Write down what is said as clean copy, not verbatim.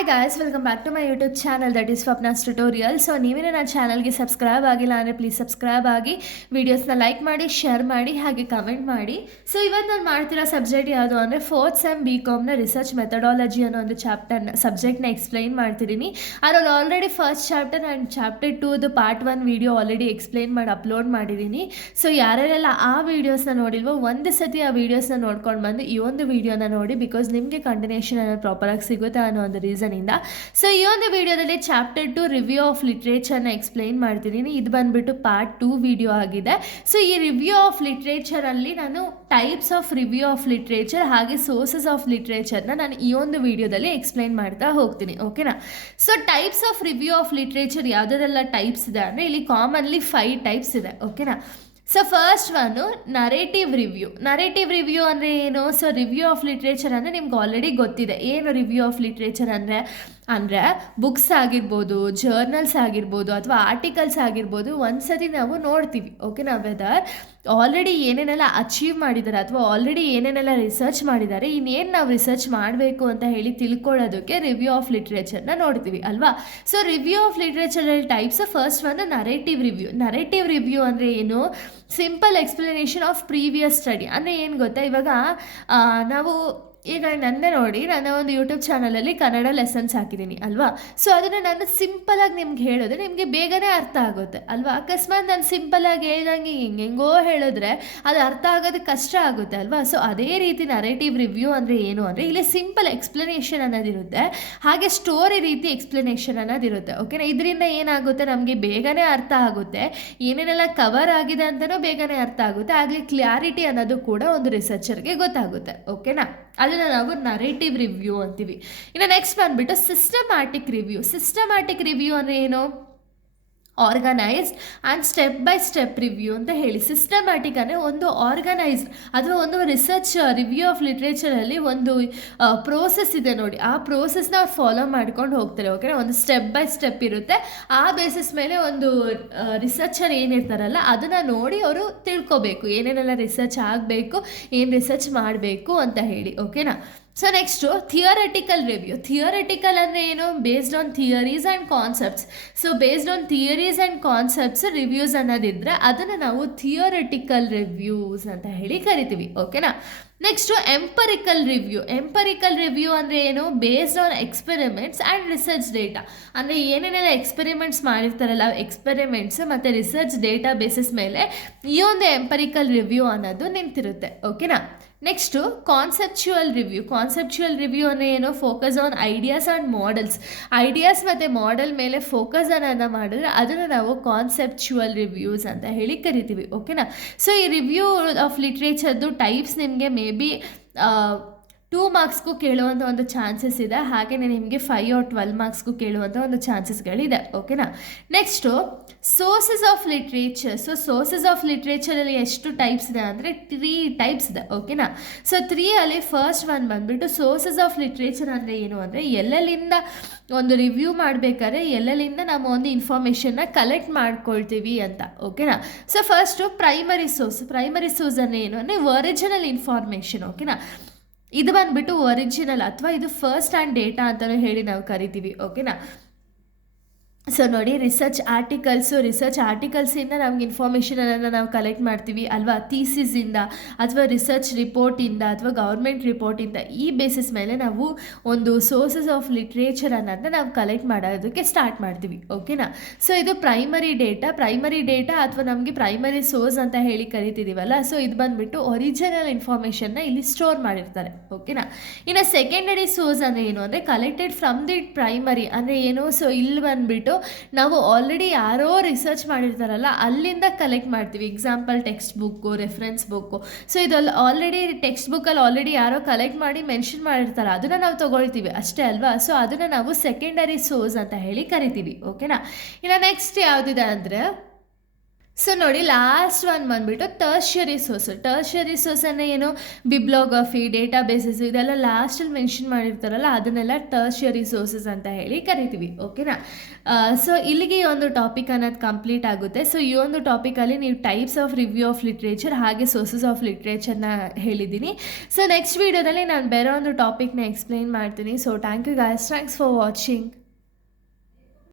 Hi guys, welcome back to my YouTube channel that is Swapna's tutorial. So ನೀವೇನೇ ನನ್ನ ಚಾನಲ್ಗೆ subscribe ಆಗಿಲ್ಲ ಅಂದರೆ ಪ್ಲೀಸ್ ಸಬ್ಸ್ಕ್ರೈಬ್ ಆಗಿ, ವೀಡಿಯೋಸ್ನ ಲೈಕ್ ಮಾಡಿ, ಶೇರ್ ಮಾಡಿ, ಹಾಗೆ ಕಮೆಂಟ್ ಮಾಡಿ. ಸೊ ಇವತ್ತು ನಾನು ಮಾಡ್ತಿರೋ ಸಬ್ಜೆಕ್ಟ್ ಯಾವುದು ಅಂದರೆ ಫೋರ್ತ್ ಸೆಮ್ BComನ ರಿಸರ್ಚ್ ಮೆಥಡಾಲಜಿ ಅನ್ನೋ ಒಂದು ಸಬ್ಜೆಕ್ಟ್ನ ಎಕ್ಸ್ಪ್ಲೈನ್ ಮಾಡ್ತಿದ್ದೀನಿ. ಅದರಲ್ಲಿ already first chapter and chapter 2 part 1 video already explain ಮಾಡಿ ಅಪ್ಲೋಡ್ ಮಾಡಿದ್ದೀನಿ. ಸೊ ಯಾರ್ಯಾರೆಲ್ಲ ಆ ವೀಡಿಯೋಸ್ನ ನೋಡಿಲ್ವೋ ಒಂದು ಸತಿ ಆ ವೀಡಿಯೋಸ್ನ ನೋಡ್ಕೊಂಡು ಬಂದು ಈ ಒಂದು ವೀಡಿಯೋನ ನೋಡಿ, ಬಿಕಾಸ್ ನಿಮಗೆ ಕಂಟಿನ್ಯೂಷನ್ ಅನ್ನೋದು ಪ್ರಾಪರಾಗಿ ಸಿಗುತ್ತೆ ಅನ್ನೋ ಒಂದು ರೀಸನಿಂದ. ಸೊ ಈ ಒಂದು ವಿಡಿಯೋದಲ್ಲಿ ಚಾಪ್ಟರ್ 2 ರಿವ್ಯೂ ಆಫ್ ಲಿಟ್ರೇಚರ್ನ ಎಕ್ಸ್ಪ್ಲೈನ್ ಮಾಡ್ತಿದ್ದೀನಿ. ಇದು ಬಂದ್ಬಿಟ್ಟು ಪಾರ್ಟ್ 2 ವಿಡಿಯೋ ಆಗಿದೆ. ಸೊ ಈ ರಿವ್ಯೂ ಆಫ್ ಲಿಟ್ರೇಚರಲ್ಲಿ ನಾನು types of review of literature ಹಾಗೆ ಸೋರ್ಸಸ್ ಆಫ್ ಲಿಟ್ರೇಚರ್ನ ನಾನು ಈ ಒಂದು ವಿಡಿಯೋದಲ್ಲಿ ಎಕ್ಸ್ಪ್ಲೈನ್ ಮಾಡ್ತಾ ಹೋಗ್ತೀನಿ. ಓಕೆನಾ? So types of review of literature ಯಾವುದೆಲ್ಲ ಟೈಪ್ಸ್ ಇದೆ ಅಂದರೆ ಇಲ್ಲಿ ಕಾಮನ್ಲಿ 5 ಟೈಪ್ಸ್ ಇದೆ. ಓಕೆನಾ? So first one narrative review ಅಂದರೆ ಏನು? ಸೊ ರಿವ್ಯೂ ಆಫ್ ಲಿಟ್ರೇಚರ್ ಅಂದರೆ ನಿಮ್ಗೆ ಆಲ್ರೆಡಿ ಗೊತ್ತಿದೆ. ಏನು ರಿವ್ಯೂ ಆಫ್ ಲಿಟ್ರೇಚರ್ ಅಂದರೆ ಬುಕ್ಸ್ ಆಗಿರ್ಬೋದು, ಜರ್ನಲ್ಸ್ ಆಗಿರ್ಬೋದು, ಅಥವಾ ಆರ್ಟಿಕಲ್ಸ್ ಆಗಿರ್ಬೋದು, ಒಂದ್ಸತಿ ನಾವು ನೋಡ್ತೀವಿ. ಓಕೆನಾ? ವೆದರ್ ಆಲ್ರೆಡಿ ಏನೇನೆಲ್ಲ ಅಚೀವ್ ಮಾಡಿದ್ದಾರೆ ಅಥವಾ ಆಲ್ರೆಡಿ ಏನೇನೆಲ್ಲ ರಿಸರ್ಚ್ ಮಾಡಿದ್ದಾರೆ, ಇನ್ನೇನು ನಾವು ರಿಸರ್ಚ್ ಮಾಡಬೇಕು ಅಂತ ಹೇಳಿ ತಿಳ್ಕೊಳ್ಳೋದಕ್ಕೆ ರಿವ್ಯೂ ಆಫ್ ಲಿಟ್ರೇಚರ್ನ ನೋಡ್ತೀವಿ ಅಲ್ವಾ? ಸೊ ರಿವ್ಯೂ ಆಫ್ ಲಿಟ್ರೇಚರಲ್ಲಿ ಟೈಪ್ಸ್ ಫಸ್ಟ್ ಒಂದು ನರೇಟಿವ್ ರಿವ್ಯೂ ಅಂದರೆ ಏನು? Simple explanation of previous study. ಅಂದರೆ ಏನು ಗೊತ್ತಾ, ಇವಾಗ ನಾವು ಈಗ ನನ್ನ ನೋಡಿ, ನನ್ನ ಒಂದು ಯೂಟ್ಯೂಬ್ ಚಾನಲಲ್ಲಿ ಕನ್ನಡ ಲೆಸನ್ಸ್ ಹಾಕಿದ್ದೀನಿ ಅಲ್ವಾ? ಸೊ ಅದನ್ನು ನಾನು ಸಿಂಪಲಾಗಿ ನಿಮ್ಗೆ ಹೇಳಿದ್ರೆ ನಿಮಗೆ ಬೇಗನೆ ಅರ್ಥ ಆಗುತ್ತೆ ಅಲ್ವಾ? ಅಕಸ್ಮಾತ್ ನಾನು ಸಿಂಪಲಾಗಿ ಹೇಳ್ದಂಗೆ ಹೆಂಗೆಂಗೋ ಹೇಳಿದ್ರೆ ಅದು ಅರ್ಥ ಆಗೋದಕ್ಕೆ ಕಷ್ಟ ಆಗುತ್ತೆ ಅಲ್ವಾ? ಸೊ ಅದೇ ರೀತಿ ನರೇಟಿವ್ ರಿವ್ಯೂ ಅಂದರೆ ಏನು ಅಂದರೆ ಇಲ್ಲಿ ಸಿಂಪಲ್ ಎಕ್ಸ್ಪ್ಲನೇಷನ್ ಅನ್ನೋದಿರುತ್ತೆ, ಹಾಗೆ ಸ್ಟೋರಿ ರೀತಿ ಎಕ್ಸ್ಪ್ಲನೇಷನ್ ಅನ್ನೋದಿರುತ್ತೆ. ಓಕೆನಾ? ಇದರಿಂದ ಏನಾಗುತ್ತೆ, ನಮಗೆ ಬೇಗನೆ ಅರ್ಥ ಆಗುತ್ತೆ, ಏನೇನೆಲ್ಲ ಕವರ್ ಆಗಿದೆ ಅಂತಲೂ ಬೇಗನೆ ಅರ್ಥ ಆಗುತ್ತೆ, ಆಗಲಿ ಕ್ಲಾರಿಟಿ ಅನ್ನೋದು ಕೂಡ ಒಂದು ರಿಸರ್ಚರ್ಗೆ ಗೊತ್ತಾಗುತ್ತೆ. ಓಕೆನಾ? ಅದನ್ನು ನಾವು ನರೇಟಿವ್ ರಿವ್ಯೂ ಅಂತೀವಿ. ಇನ್ನು ನೆಕ್ಸ್ಟ್ ಬಂದುಬಿಟ್ಟು ಸಿಸ್ಟಮ್ಯಾಟಿಕ್ ರಿವ್ಯೂ ಅಂದರೆ ಏನು? Organised and step by step review ಅಂತ ಹೇಳಿ. ಸಿಸ್ಟಮ್ಯಾಟಿಕ್ ಅಂದರೆ ಒಂದು ಆರ್ಗನೈಸ್ಡ್ ಅಥವಾ ಒಂದು ರಿಸರ್ಚ್ ರಿವ್ಯೂ ಆಫ್ ಲಿಟ್ರೇಚರಲ್ಲಿ ಒಂದು ಪ್ರೋಸೆಸ್ ಇದೆ ನೋಡಿ, ಆ ಪ್ರೋಸೆಸ್ನ ಅವ್ರು ಫಾಲೋ ಮಾಡ್ಕೊಂಡು ಹೋಗ್ತಾರೆ. ಓಕೆನಾ? ಒಂದು ಸ್ಟೆಪ್ ಬೈ ಸ್ಟೆಪ್ ಇರುತ್ತೆ, ಆ ಬೇಸಿಸ್ ಮೇಲೆ ಒಂದು ರಿಸರ್ಚರ್ ಏನಿರ್ತಾರಲ್ಲ ಅದನ್ನು ನೋಡಿ ಅವರು ತಿಳ್ಕೊಬೇಕು, ಏನೇನೆಲ್ಲ ರಿಸರ್ಚ್ ಆಗಬೇಕು, ಏನು ರಿಸರ್ಚ್ ಮಾಡಬೇಕು ಅಂತ ಹೇಳಿ. ಓಕೆನಾ? ಸೊ ನೆಕ್ಸ್ಟು ಥಿಯರಿಟಿಕಲ್ ಅಂದರೆ ಏನು? Based on theories and concepts. So based on theories and concepts reviews ಅನ್ನೋದಿದ್ರೆ ಅದನ್ನು ನಾವು ಥಿಯರಿಟಿಕಲ್ ರಿವ್ಯೂಸ್ ಅಂತ ಹೇಳಿ ಕರಿತೀವಿ. ಓಕೆನಾ? ನೆಕ್ಸ್ಟು ಎಂಪರಿಕಲ್ ರಿವ್ಯೂ ಅಂದರೆ ಏನು? Based on experiments and research data. ಅಂದರೆ ಏನೇನೆಲ್ಲ ಎಕ್ಸ್ಪೆರಿಮೆಂಟ್ಸ್ ಮಾಡಿರ್ತಾರಲ್ಲ, ಎಕ್ಸ್ಪೆರಿಮೆಂಟ್ಸ್ ಮತ್ತು ರಿಸರ್ಚ್ ಡೇಟಾ ಬೇಸಿಸ್ ಮೇಲೆ ಈ ಒಂದು ಎಂಪರಿಕಲ್ ರಿವ್ಯೂ ಅನ್ನೋದು ನಿಂತಿರುತ್ತೆ. ಓಕೆನಾ? ನೆಕ್ಸ್ಟು ಕಾನ್ಸೆಪ್ಚುವಲ್ ರಿವ್ಯೂ ಅಂದರೆ ಏನು? Focus on ideas and models. Ideas ಮತ್ತು ಮಾಡೆಲ್ ಮೇಲೆ ಫೋಕಸ್ ಅನ್ನೋದನ್ನು ಮಾಡಿದ್ರೆ ಅದನ್ನು ನಾವು ಕಾನ್ಸೆಪ್ಚುವಲ್ ರಿವ್ಯೂಸ್ ಅಂತ ಹೇಳಿ ಕರಿತೀವಿ. ಓಕೆನಾ? ಸೊ ಈ ರಿವ್ಯೂ ಆಫ್ ಲಿಟ್ರೇಚರ್ದು ಟೈಪ್ಸ್ ನಿಮಗೆ ಮೇ ಬಿ 2 ಮಾರ್ಕ್ಸ್ಗೂ ಕೇಳುವಂಥ ಒಂದು ಚಾನ್ಸಸ್ ಇದೆ, ಹಾಗೆಯೇ ನಿಮಗೆ 5 or 12 ಮಾರ್ಕ್ಸ್ಗೂ ಕೇಳುವಂಥ ಒಂದು ಚಾನ್ಸಸ್ಗಳಿದೆ. ಓಕೆನಾ? Next sources of literature. So sources of ಲಿಟ್ರೇಚರಲ್ಲಿ ಎಷ್ಟು ಟೈಪ್ಸ್ ಇದೆ ಅಂದರೆ 3 ಟೈಪ್ಸ್ ಇದೆ. ಓಕೆನಾ? ಸೊ 3ಅಲ್ಲಿ ಫಸ್ಟ್ ಒನ್ ಬಂದುಬಿಟ್ಟು ಸೋರ್ಸಸ್ ಆಫ್ ಲಿಟ್ರೇಚರ್ ಅಂದರೆ ಏನು ಅಂದರೆ ಎಲ್ಲೆಲ್ಲಿಂದ ಒಂದು ರಿವ್ಯೂ ಮಾಡಬೇಕಾದ್ರೆ ಎಲ್ಲೆಲ್ಲಿಂದ ನಾವು ಒಂದು ಇನ್ಫಾರ್ಮೇಷನ್ನ ಕಲೆಕ್ಟ್ ಮಾಡ್ಕೊಳ್ತೀವಿ ಅಂತ. ಓಕೆನಾ? ಸೊ ಫಸ್ಟು ಪ್ರೈಮರಿ ಸೋರ್ಸ್ ಅಂದರೆ ಏನು ಅಂದರೆ ಒರಿಜಿನಲ್ ಇನ್ಫಾರ್ಮೇಷನ್. ಓಕೆನಾ? ಇದು ಬಂದುಬಿಟ್ಟು ಒರಿಜಿನಲ್ ಅಥವಾ ಇದು ಫಸ್ಟ್ ಹ್ಯಾಂಡ್ ಡೇಟಾ ಅಂತಲೂ ಹೇಳಿ ನಾವು ಕರಿತೀವಿ. ಓಕೆನಾ? ಸೊ ನೋಡಿ, ರಿಸರ್ಚ್ ಆರ್ಟಿಕಲ್ಸಿಂದ ನಮ್ಗೆ ಇನ್ಫಾರ್ಮೇಷನನ್ನು ನಾವು ಕಲೆಕ್ಟ್ ಮಾಡ್ತೀವಿ ಅಲ್ವಾ? ಥೀಸಿಸಿಂದ ಅಥವಾ ರಿಸರ್ಚ್ ರಿಪೋರ್ಟಿಂದ ಅಥವಾ ಗೌರ್ಮೆಂಟ್ ರಿಪೋರ್ಟಿಂದ, ಈ ಬೇಸಿಸ್ ಮೇಲೆ ನಾವು ಒಂದು ಸೋರ್ಸಸ್ ಆಫ್ ಲಿಟ್ರೇಚರ್ ಅನ್ನೋದನ್ನ ನಾವು ಕಲೆಕ್ಟ್ ಮಾಡೋದಕ್ಕೆ ಸ್ಟಾರ್ಟ್ ಮಾಡ್ತೀವಿ. ಓಕೆನಾ? ಸೊ ಇದು ಪ್ರೈಮರಿ ಡೇಟಾ ಅಥವಾ ನಮಗೆ ಪ್ರೈಮರಿ ಸೋರ್ಸ್ ಅಂತ ಹೇಳಿ ಕರಿತಿದ್ದೀವಲ್ಲ. ಸೊ ಇದು ಬಂದುಬಿಟ್ಟು ಒರಿಜಿನಲ್ ಇನ್ಫಾರ್ಮೇಷನ್ನ ಇಲ್ಲಿ ಸ್ಟೋರ್ ಮಾಡಿರ್ತಾರೆ. ಓಕೆನಾ? ಇನ್ನು ಸೆಕೆಂಡರಿ ಸೋರ್ಸ್ ಅಂದರೆ ಏನು ಅಂದರೆ ಕಲೆಕ್ಟೆಡ್ ಫ್ರಮ್ ದಿ ಪ್ರೈಮರಿ ಅಂದರೆ ಏನು? ಸೊ ಇಲ್ಲಿ ಬಂದುಬಿಟ್ಟು ನಾವು ಆಲ್ರೆಡಿ ಯಾರೋ ರಿಸರ್ಚ್ ಮಾಡಿರ್ತಾರಲ್ಲ ಅಲ್ಲಿಂದ ಕಲೆಕ್ಟ್ ಮಾಡ್ತೀವಿ. Example text book, reference book. So ಇದೆಲ್ಲ ಆಲ್ರೆಡಿ ಟೆಕ್ಸ್ಟ್ ಬುಕ್ಕಲ್ಲಿ ಆಲ್ರೆಡಿ ಯಾರೋ ಕಲೆಕ್ಟ್ ಮಾಡಿ ಮೆನ್ಷನ್ ಮಾಡಿರ್ತಾರೆ, ಅದನ್ನು ನಾವು ತೊಗೊಳ್ತೀವಿ ಅಷ್ಟೇ ಅಲ್ವಾ? ಸೊ ಅದನ್ನು ನಾವು ಸೆಕೆಂಡರಿ ಸೋರ್ಸ್ ಅಂತ ಹೇಳಿ ಕರಿತೀವಿ. ಓಕೆನಾ? ಇನ್ನು ನೆಕ್ಸ್ಟ್ ಯಾವುದಿದೆ ಅಂದರೆ ಸೊ ನೋಡಿ ಲಾಸ್ಟ್ ಒನ್ ಬಂದ್ಬಿಟ್ಟು ಟರ್ಷರಿ ಸೋರ್ಸ್. ಟರ್ಷರಿ ಸೋರ್ಸ್ ಅಂದರೆ ಏನು, ಬಿಬ್ಲೋಗ್ರಫಿ, ಡೇಟಾ ಬೇಸಸ್ ಇದೆಲ್ಲ ಲಾಸ್ಟಲ್ಲಿ ಮೆನ್ಷನ್ ಮಾಡಿರ್ತಾರಲ್ಲ ಅದನ್ನೆಲ್ಲ ಟರ್ಷರಿ ಸೋರ್ಸಸ್ ಅಂತ ಹೇಳಿ ಕರಿತೀವಿ. ಓಕೆನಾ. ಸೊ ಇಲ್ಲಿಗೆ ಈ ಒಂದು ಟಾಪಿಕ್ ಅನ್ನೋದು ಕಂಪ್ಲೀಟ್ ಆಗುತ್ತೆ. ಸೊ ಈ ಒಂದು ಟಾಪಿಕಲ್ಲಿ ನೀವು types of review of literature ಹಾಗೆ ಸೋರ್ಸಸ್ ಆಫ್ ಲಿಟ್ರೇಚರ್ನ ಹೇಳಿದ್ದೀನಿ. ಸೊ ನೆಕ್ಸ್ಟ್ ವೀಡಿಯೋದಲ್ಲಿ ನಾನು ಬೇರೆ ಒಂದು ಟಾಪಿಕ್ನ ಎಕ್ಸ್ಪ್ಲೈನ್ ಮಾಡ್ತೀನಿ. So thank you guys, thanks for watching.